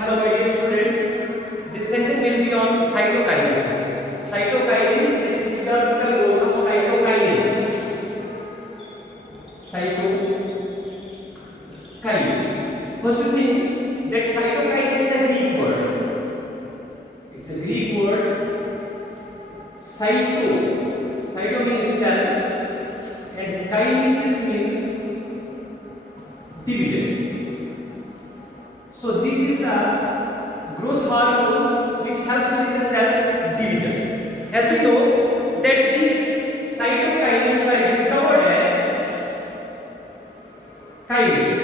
Hello my dear students, this session will be on cytokinins. Cytokinins is physiological role of cytokinins. Cytokinin. First you think that cytokinin is a Greek word. It's a Greek word. Cyto means cell and kinesis means dividend. So this is the growth hormone which helps in the cell division. As we know that these cytokinins were discovered as kinins.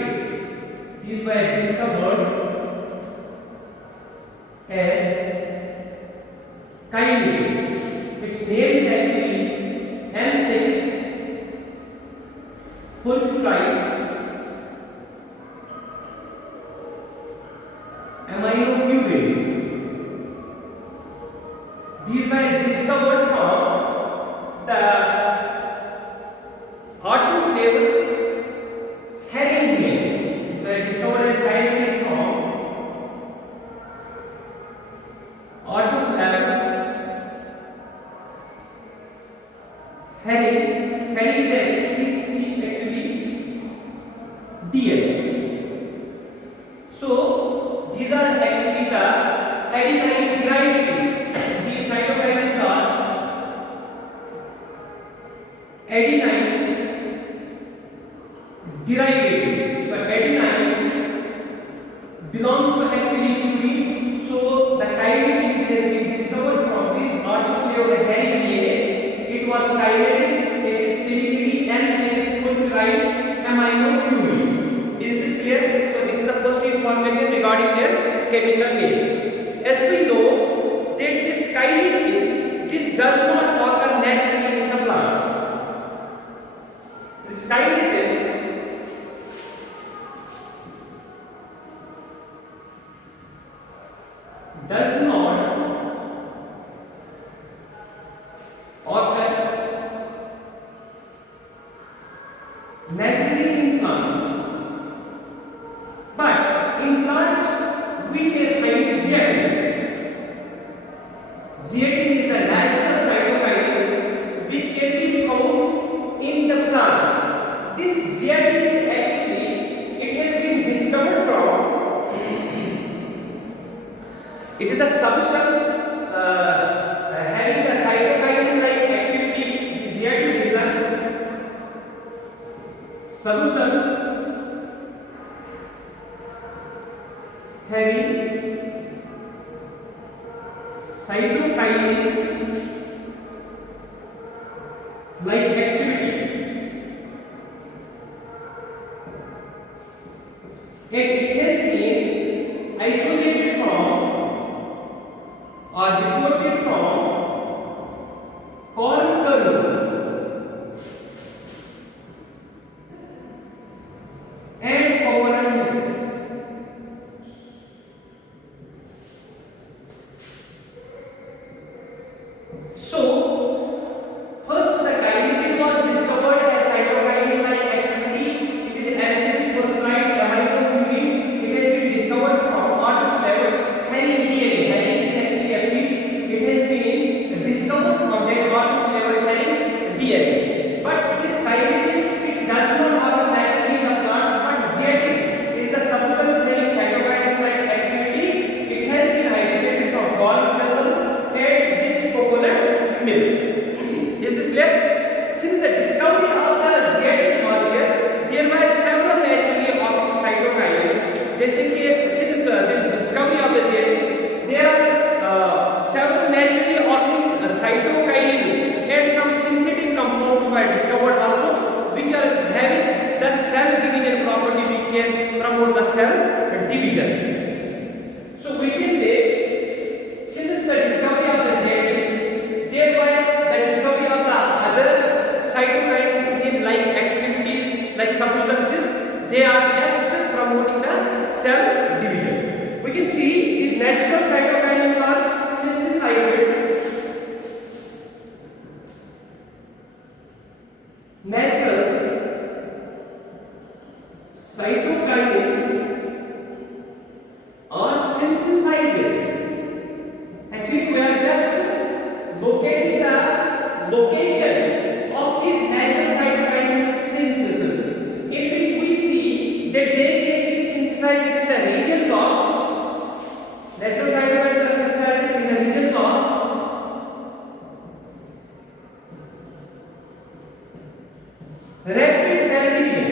These were discovered as kinins. Its name is actually N6 fulfuride aminopurines. These were discovered from the autoclave herring DNA. They were discovered as herring from autoclave herring. Herring is actually DNA. So these are actually the adenine derivatives. These cytokinins are adenine derivatives. So adenine belongs to actually purine. So the kinase which has been discovered from this autoclave herring DNA, it was kinetic. It is typically N6 fulfuride aminopurine. Is this clear? So this is the first information regarding their chemical name. As we know that this kinin, this does not occur naturally in the plants. This kinin does not occur naturally in plants. But in plants, we can find zeatin. Zeatin is the natural cytokinin which can be found in the plants. This zeatin actually, it has been discovered from, it is the substance having the cytokinin-like activity. The zeatin is the substance having cytokinin like activity, and it has been isolated from or reported from corn kernels and coconut milk. So, first the kinase was discovered as cytokinin-like activity. It is N6 fulfuride aminopurine. It has been discovered from autoclave herring DNA. Herring is actually a fish. It has been discovered from that autoclave herring DNA. But this kinase, it does not occur naturally in the plants. But zeatin is the substance having cytokinin-like activity. It has been isolated from corn kernels and this coconut milk. Is this clear? Since the discovery of the zeatin was there were several naturally occurring cytokinins. जैसे कि since this discovery of the zeatin, there are several naturally occurring cytokinins and some synthetic compounds were discovered also, which are having the cell division property, which can promote the cell division. So we can say, since the discovery of the zeatin, thereby the discovery of the other cytokinin-like activities, like substances, they are just promoting the cell division. We can see these natural cytokinins are synthesized. Natural cytokinins synthesized in the regions of natural cytokines are synthesized in the regions of rapid cell division.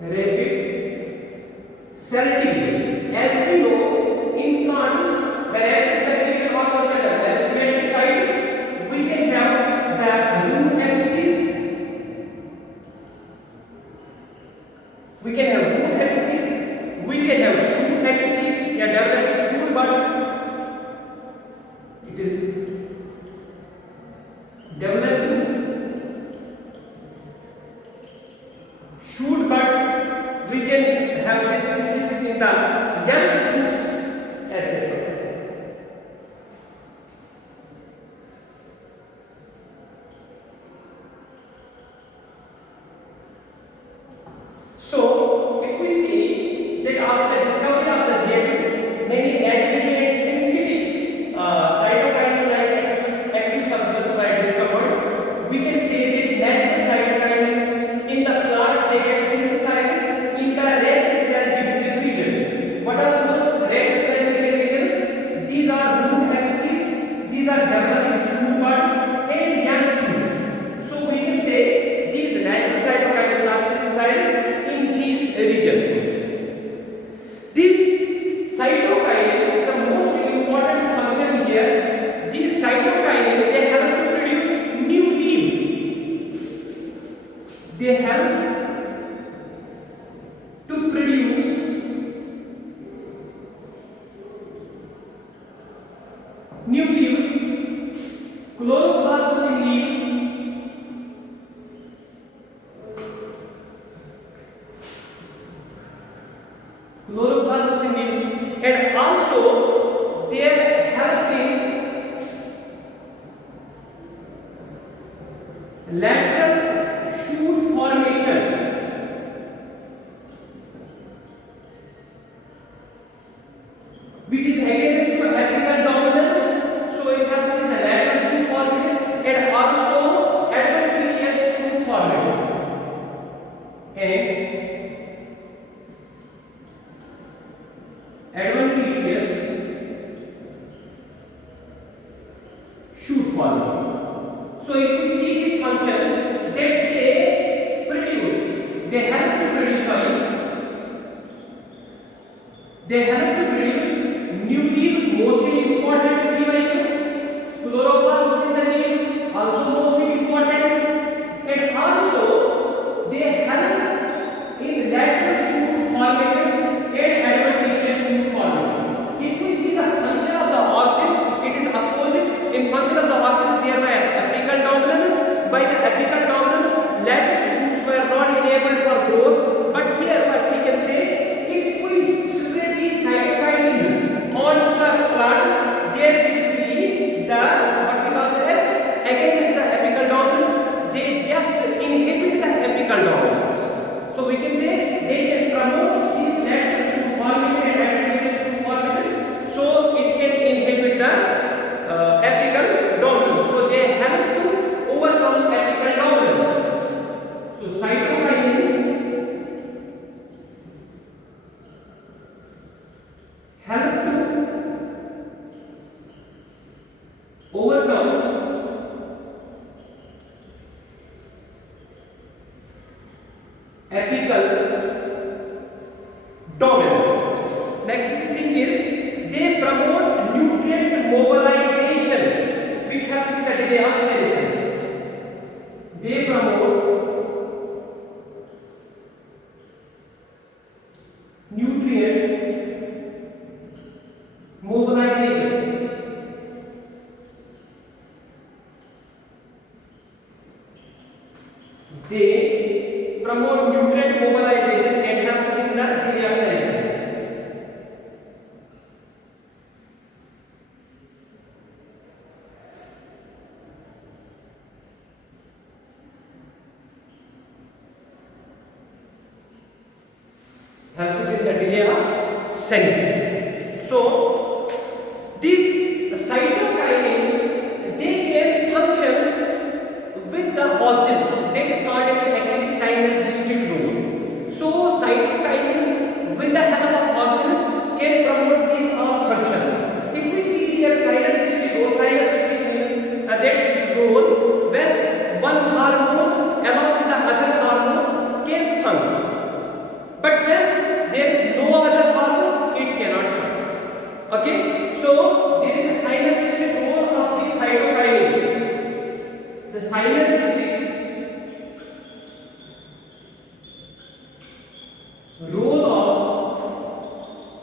Rapid cell division. As we know, in plants, the rapid cell division occurs at the vasculated sites. We can have the root axis. We can have root axis. We can have shoot axis. We are developing shoot buds. It is developing shoot buds. We can have this synthesis in the young fruits, etc. So, if we see that after the discovery of the GM, many naturally and synthetic cytokines like active substances are discovered, we can say that natural cytokines in the plant they get synthesized in the red cell division region. What are those red cell division regions? These are root axes, these are developing shoot buds and young fruit. So, we can say these natural cytokines are synthesized in these regions. These cytokinins, the most important function here, these cytokinins they help to produce new leaves. They help to produce new leaves, chloroplasts in leaves. Chloroplasts in leaves, and also they are helping lateral shoot formation, which is against the apical dominance. So it helps in the lateral shoot formation and also adventitious shoot formation. And adventitious shoot formation. So if we see this function that they produce, they help to produce new leaves, mostly important leaf, chloroplasts in the leaf, also mostly important, and also they help in lateral shoot formation and adventitious shoot formation. If we see the function of the organ, it is opposite. In function of the organ, there by apical dominance. By the apical dominance, lateral shoots were not enabled for growth. But here, what we can say, if we spread these cytokinins onto the plants, there will be the what we call the against the apical dominance. They just inhibit the apical dominance. So we can say they can promote these lateral shoot formation and adventitious shoot formation. So it can inhibit the apical dominance. So they help to overcome apical dominance. So cytokinins help to overcome apical dominance. Next thing is they promote nutrient mobilization, which helps in the delay of senescence. They promote nutrient mobilization. They promote nutrient mobilization and helps in the delay of senescence. Helps in the delay of senescence. So these cytokinins they can function with the oxygen. That is called a actually synergistic role. So Okay, so there is a synergistic role of the cytokinin. The synergistic role of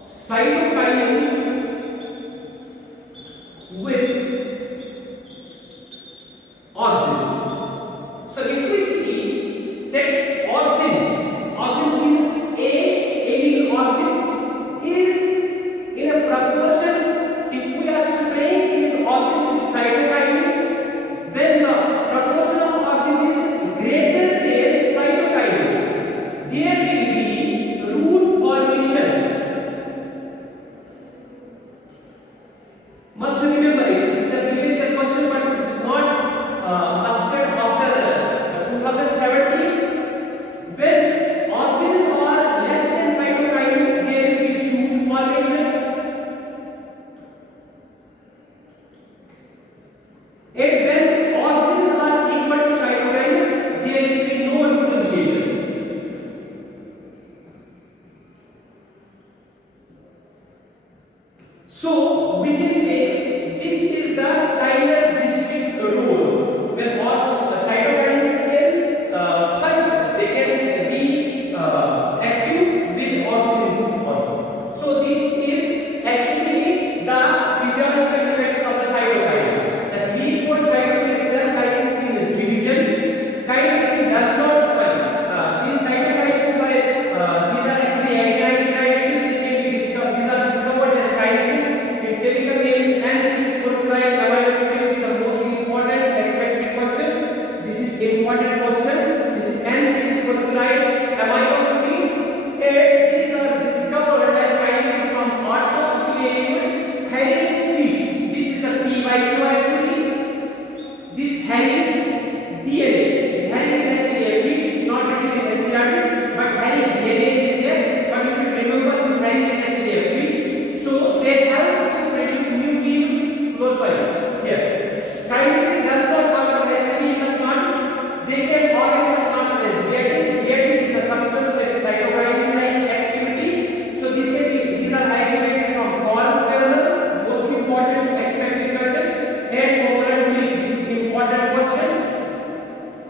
cytokinins with oxygen. So if we see that oxygen means A means oxygen is in a proportion. If we are spraying this oxygen with cytokinin, when the proportion of oxygen is greater than cytokinin, there will be root formation. Must remember it. This is a previous year question, but it is not asked after 2017. When oxygen are less than cytokinin, there will be shoot formation. And when oxygen are equal to cytokinin, there will be no differentiation. So we can say this is the synergistic role where all the cytokinins can fight, they can be active with oxygen also. So this is actually the physiological effects of the cytokinin. That we put cytokinin cell kinase division. Kinase does not these cytokines these are actually anti-kinase. These are discovered as kinase. Its chemical name is N6-phosphoride amino acid. Is the most important expected question. This is important question. This is N6-phosphoride amino acid. And these are discovered as kinase from autoclaved herring fish. This is the P by 2 actually. This herring DNA. Herring is actually a fish. It's not written in NCERT, but herring DNA is there. But if you remember, this herring is actually a fish. So they help to produce new leaves chlorophyll here. Kinase does not occur naturally in the plants. They can occur in the plants as zeatin. Zeatin is the substance that is cytokinin-like activity. So these are isolated from corn kernel. Most important expected question. And coconut milk. This is important question.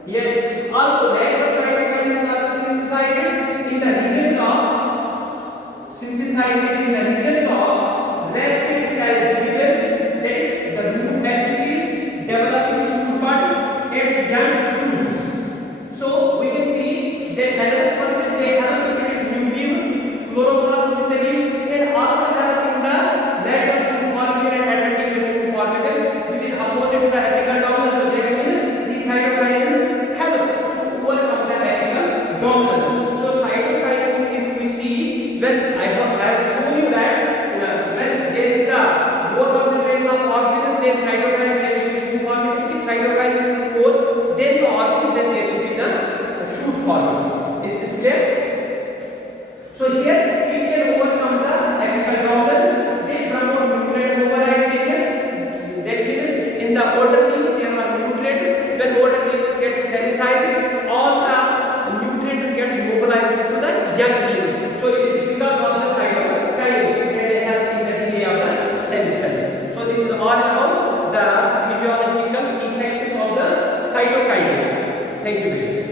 Yes. Also, natural cytokinins are synthesized in the regions of rapid cell division. That is the root apices, developing shoot buds and young fruits. So we can see that another function they help to produce new leaves, chloroplasts in the leaf, and also help in the lateral shoot formation and adventitious shoot formation, which is opposite to the apical dominance. So there means these cytokinins help to overcome the apical dominance. So cytokinins, if we see, when I have shown you that when there is the more concentration of oxygen, then cytokinin there will be shoot formation. If cytokinin is more, then the oxygen, then there will be the shoot formation. Is this clear? So here we can overcome the apical dominance. They promote nutrient mobilization. That means in the older leaves there are nutrients. When older leaves get salicized, all the nutrients get mobilized to the young leaves. So it is because of the cytokinins and they help in the delay of the cell cells. So this is all about the physiological effects of the cytokinins. Thank you very much.